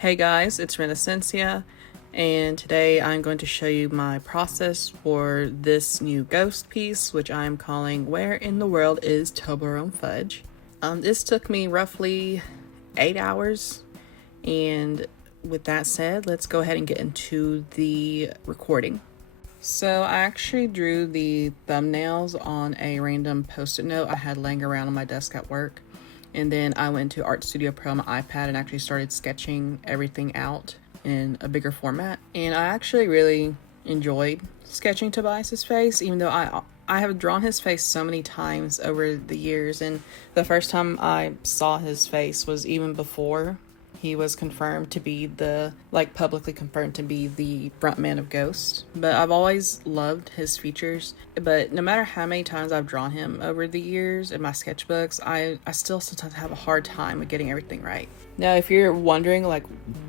Hey guys, it's Vanessa, and today I'm going to show you my process for this new ghost piece, which I'm calling Where in the World is Toblerone Fudge? This took me roughly 8 hours, and with that said, let's go ahead and get into the recording. So I actually drew the thumbnails on a random post-it note I had laying around on my desk at work. And then I went to ArtStudio Pro on my iPad and actually started sketching everything out in a bigger format. And I actually really enjoyed sketching Tobias's face, even though I have drawn his face so many times over the years. And the first time I saw his face was even before he was confirmed to be publicly confirmed to be the frontman of Ghost. But I've always loved his features. But no matter how many times I've drawn him over the years in my sketchbooks, I still sometimes have a hard time with getting everything right. Now, if you're wondering,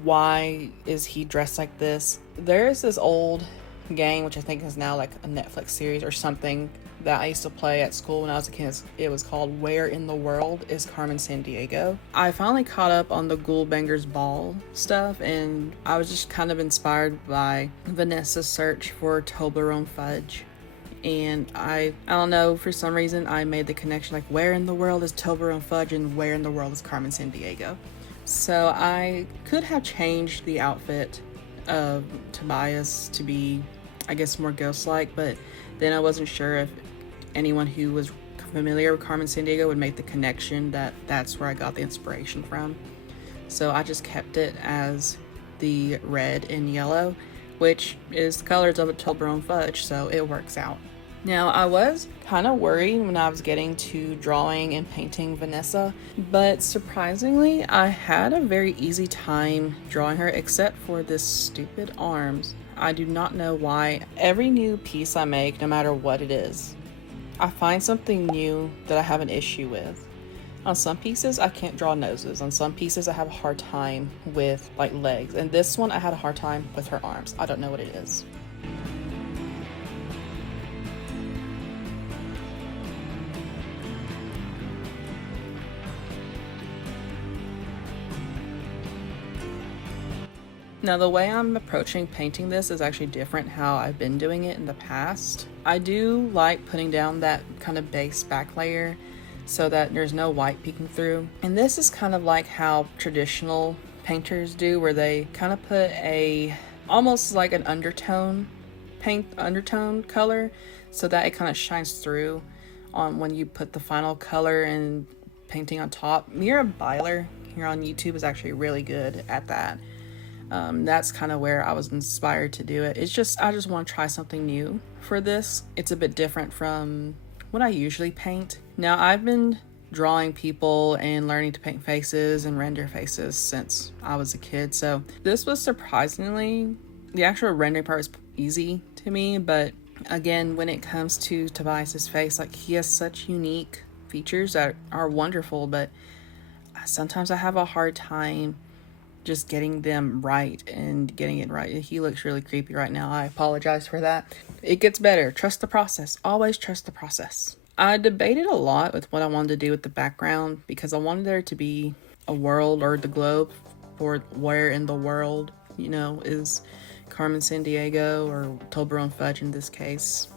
why is he dressed like this? There is this old game, which I think is now like a Netflix series or something, that I used to play at school when I was a kid. It was called Where in the World is Carmen Sandiego? I finally caught up on the ghoulbangersball stuff, and I was just kind of inspired by Vanessa's search for Toblerone Fudge. And I don't know, for some reason I made the connection, like, where in the world is Toblerone Fudge and where in the world is Carmen Sandiego? So I could have changed the outfit of Tobias to be, I guess, more ghost-like, but then I wasn't sure if anyone who was familiar with Carmen Sandiego would make the connection that that's where I got the inspiration from. So I just kept it as the red and yellow, which is the colors of a Toblerone Fudge, so it works out. Now, I was kind of worried when I was getting to drawing and painting Vanessa, but surprisingly, I had a very easy time drawing her, except for this stupid arms. I do not know why. Every new piece I make, no matter what it is, I find something new that I have an issue with. On some pieces, I can't draw noses. On some pieces, I have a hard time with, legs. And this one, I had a hard time with her arms. I don't know what it is. Now, the way I'm approaching painting this is actually different how I've been doing it in the past. I do like putting down that kind of base back layer so that there's no white peeking through. And this is kind of like how traditional painters do, where they kind of put almost like an undertone color so that it kind of shines through on when you put the final color and painting on top. Mira Byler here on YouTube is actually really good at that. That's kind of where I was inspired to do it. I just want to try something new for this. It's a bit different from what I usually paint. Now, I've been drawing people and learning to paint faces and render faces since I was a kid. So this was surprisingly, the actual rendering part was easy to me. But again, when it comes to Tobias's face, he has such unique features that are wonderful, but sometimes I have a hard time just getting them right and getting it right. He looks really creepy right now. I apologize for that. It gets better. Trust the process. Always trust the process. I debated a lot with what I wanted to do with the background because I wanted there to be a world or the globe for where in the world, is Carmen Sandiego or Toblerone Fudge in this case.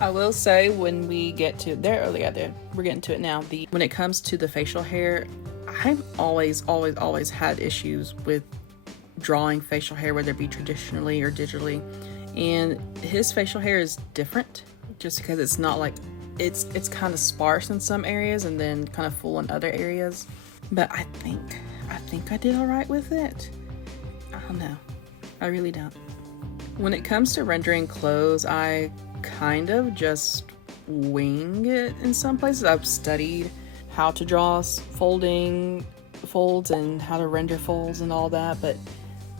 I will say when we get to we're getting to it now. When it comes to the facial hair, I've always had issues with drawing facial hair, whether it be traditionally or digitally. And his facial hair is different just because it's not it's kind of sparse in some areas and then kind of full in other areas. But I think I did all right with it. I don't know. I really don't. When it comes to rendering clothes, I kind of just wing it in some places. I've studied how to draw folds and how to render folds and all that, but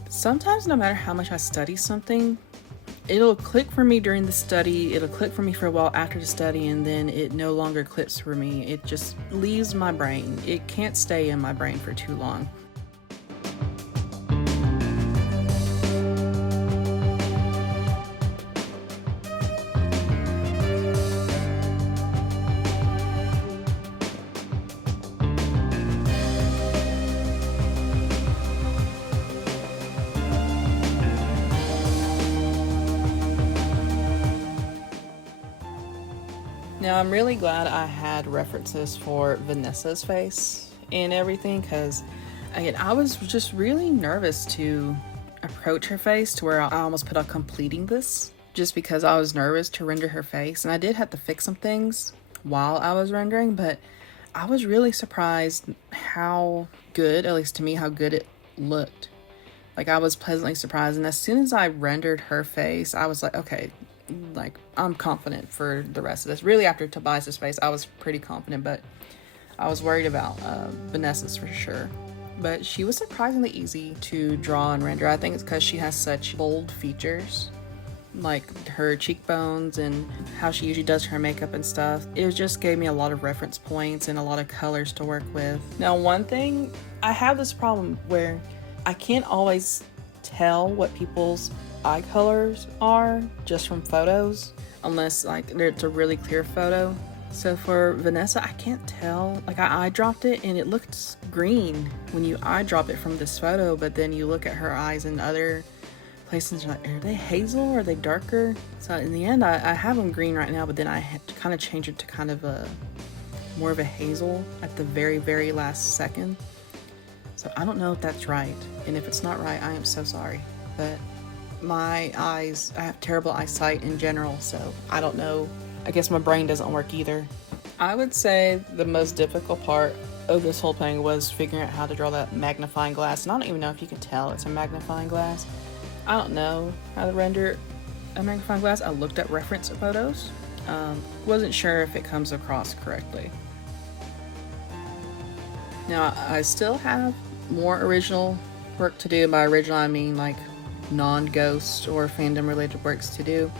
sometimes no matter how much I study something, it'll click for me during the study, it'll click for me for a while after the study, and then it no longer clicks for me. It just leaves my brain. It can't stay in my brain for too long. Now, I'm really glad I had references for Vanessa's face and everything, because again, I was just really nervous to approach her face to where I almost put off completing this just because I was nervous to render her face. And I did have to fix some things while I was rendering, but I was really surprised how good, at least to me, how good it looked. Like, I was pleasantly surprised. And as soon as I rendered her face, I was like, okay, like, I'm confident for the rest of this. Really, after Tobias's face, I was pretty confident, but I was worried about Vanessa's for sure. But she was surprisingly easy to draw and render. I think it's because she has such bold features, like her cheekbones and how she usually does her makeup and stuff. It just gave me a lot of reference points and a lot of colors to work with. Now, one thing, I have this problem where I can't always tell what people's eye colors are just from photos, unless like it's a really clear photo. So for Vanessa, I can't tell. Like, I eye dropped it and it looked green when you eye drop it from this photo, but then you look at her eyes in other places and you're like, are they hazel or are they darker? So in the end, I have them green right now, but then I had to kind of change it to kind of a more of a hazel at the very last second. So I don't know if that's right, and if it's not right, I am so sorry. But my eyes, I have terrible eyesight in general, so I don't know. I guess my brain doesn't work either. I would say the most difficult part of this whole thing was figuring out how to draw that magnifying glass. And I don't even know if you can tell it's a magnifying glass. I don't know how to render a magnifying glass. I looked at reference photos. Wasn't sure if it comes across correctly. Now, I still have more original work to do. By original, I mean like non-ghost or fandom related works to do.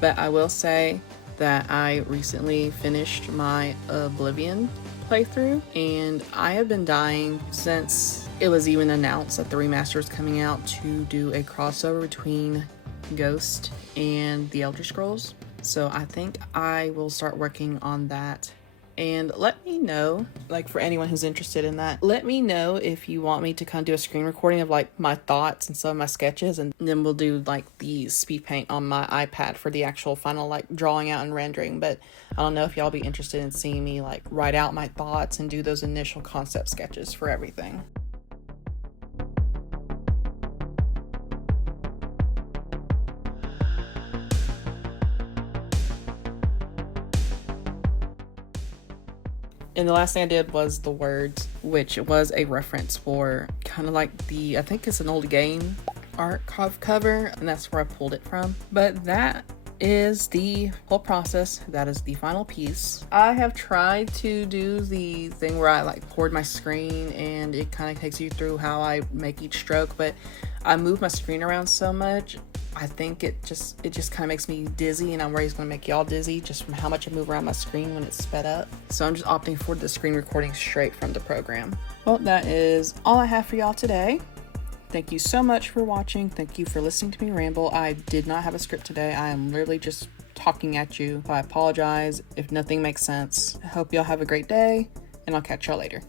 But I will say that I recently finished my Oblivion playthrough, and I have been dying since it was even announced that the remaster was coming out to do a crossover between Ghost and the Elder Scrolls. So I think I will start working on that. And let me know, like, for anyone who's interested in that, let me know if you want me to kind of do a screen recording of like my thoughts and some of my sketches, and then we'll do like the Speedpaint on my iPad for the actual final like drawing out and rendering. But I don't know if y'all be interested in seeing me like write out my thoughts and do those initial concept sketches for everything. And the last thing I did was the words, which was a reference for kind of like I think it's an old game art cover, and that's where I pulled it from. But that is the whole process. That is the final piece. I have tried to do the thing where I like poured my screen and it kind of takes you through how I make each stroke, but I move my screen around so much, I think it just kind of makes me dizzy, and I'm worried it's going to make y'all dizzy just from how much I move around my screen when it's sped up. So I'm just opting for the screen recording straight from the program. Well, that is all I have for y'all today. Thank you so much for watching. Thank you for listening to me ramble. I did not have a script today. I am literally just talking at you. I apologize if nothing makes sense. I hope y'all have a great day, and I'll catch y'all later.